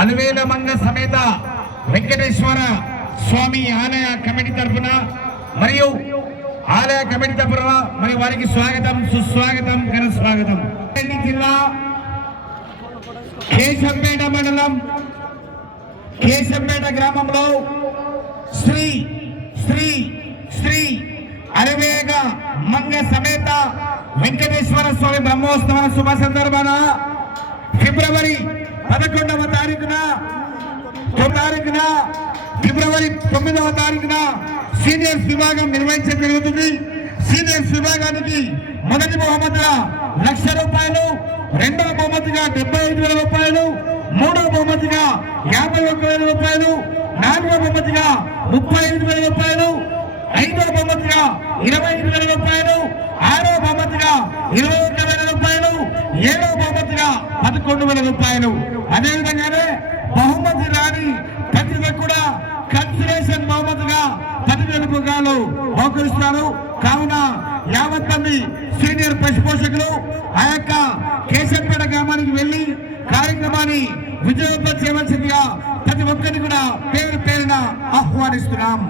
అలవేల మంగ సమేత వెంకటేశ్వర స్వామి ఆలయ కమిటీ తరఫున మరియు ఆలయ కమిటీ తరఫున మరి వారికి స్వాగతం, సుస్వాగతం, ఘన స్వాగతం. జిల్లా కేశంపేట మండలం కేశంపేట గ్రామంలో శ్రీ శ్రీ శ్రీ అలవేగ మంగ సమేత వెంకటేశ్వర స్వామి బ్రహ్మోత్సవ శుభ సందర్భాన ఫిబ్రవరి 11వ తారీఖున ఫిబ్రవరి 9వ తారీఖున సీనియర్స్ విభాగం నిర్వహించడం జరుగుతుంది. సీనియర్స్ విభాగానికి మొదటి బహుమతిగా ₹1,00,000, రెండవ బహుమతిగా ₹75,000, మూడవ బహుమతిగా ₹51,000, నాలుగవ బహుమతిగా ₹35,000, ఐదవ బహుమతిగా ₹25,000, ఆరవ బహుమతిగా ₹21,000, ఏడవ బహుమతిగా ₹11,000. అదేవిధంగానే బహుమతి రాని ప్రతి కూడా కన్సలేషన్ బహుమతిగా ₹10,000 బహుకరిస్తారు. కావున యావత్ మంది సీనియర్ పశుపోషకులు ఆ యొక్క కేశంపేట గ్రామానికి వెళ్లి కార్యక్రమాన్ని విజయవంతం చేయవలసిందిగా ప్రతి ఒక్కరిని కూడా పేరు పేరున ఆహ్వానిస్తున్నాం.